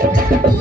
Thank you.